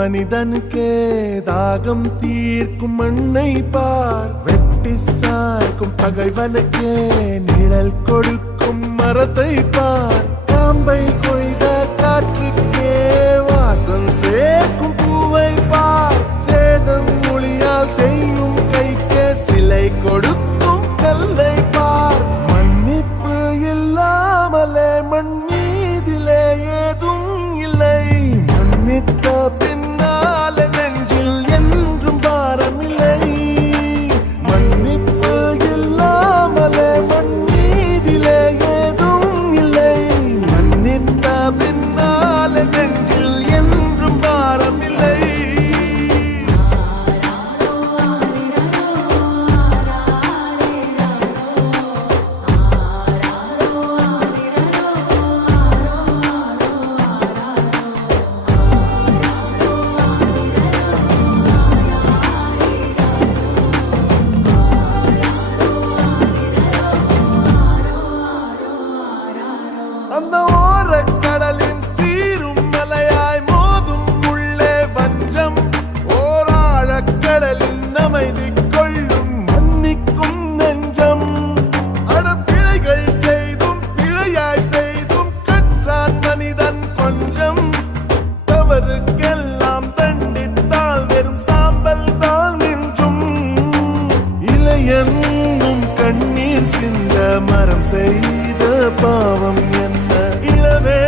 மனிதனுக்கே தாகம் தீர்க்கும் மண்ணை பார், வெட்டி சாய்க்கும் பகைவனுக்கே நிழல் கொடுக்கும் மரத்தை பார், காம்பை கொய்த காற்றுக்கே வாசம் சேர்க்கும் பூவை பார், சேதம் மொழியால் செய்யும் கைக்கே சிலை கொடுக்கும் கல்லை பார், மன்னிப்பு இல்லாமலே மண் மீதிலே ஏதும் இல்லை, மன்னித்த பின்னால நெஞ்சில் என்றும் பாரமில்லை, மன்னிப்பு இல்லாமலே மண் மீதிலே ஏதும் இல்லை, மன்னித்த பின்னால நெஞ்சில் என்றும் பாரமில்லை. அந்த ஓரக்கடலின் சீரும் மலையாய் மோதும் உள்ளே வஞ்சம், ஓராழக்கடலின் அமைதி கொள்ளும் மன்னிக்கும் நெஞ்சம், அடப்பிழைகள் செய்தும் பிழையாய் செய்தும் கற்றான் மனிதன் கொஞ்சம், தவறுக்கெல்லாம் தண்டித்தால் வெறும் சாம்பல் தான் நின்றும், இளையன்னும் கண்ணீர் சிந்த மரம் செய்த பாவம் என்ன, இளவே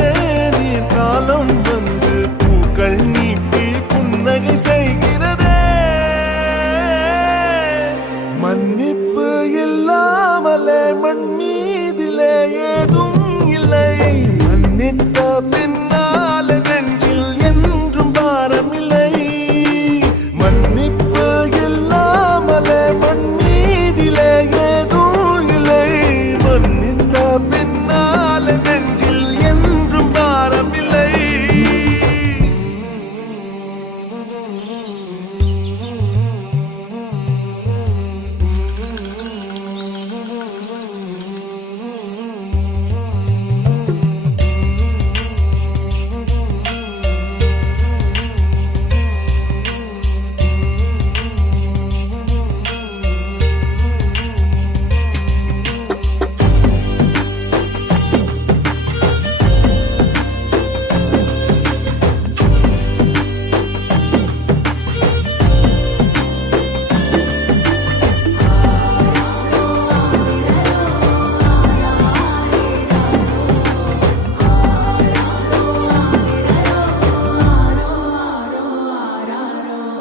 நீர் காலம் வந்து பூக்கள் நீட்டி புன்னகை செய்கிறதே, மன்னிப்பு இல்லாமலே மண் மீதிலே ஏதும் இல்லை, மன்னித்த பின்னால நெஞ்சில் என்றும் பாரமில்லை, மன்னிப்பு இல்லாமலே மண் மீதிலே ஏதும் இல்லை, மன்னித்த பின்னால நெஞ்சில் என்றும் பாரமில்லை.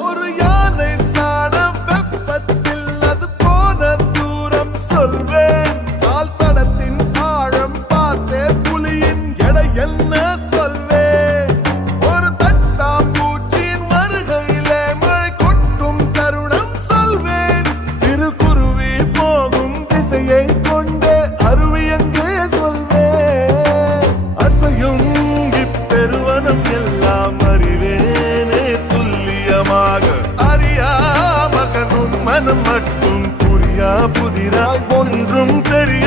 ஒரு யானை சாடம் வெப்பத்தில் அது போன தூரம் சொல்வேன், கால் தடத்தின் ஆழம் பார்த்தே புலியின் எடை என்ன சொல்வேன், ஒரு தட்டாம்பூச்சியின் வருகையிலே மழை கொட்டும் தருணம் சொல்வேன், சிறு குருவி போகும் திசையை கொண்டே அருவி எங்கே சொல்வேன், அசையும் இப்பெருவனம் எல்லாம் அறிவேனே துல்லியமாக, அறியா மகனும் மனம் மட்டும் புரியா புதிராய் ஒன்றும் தெரிய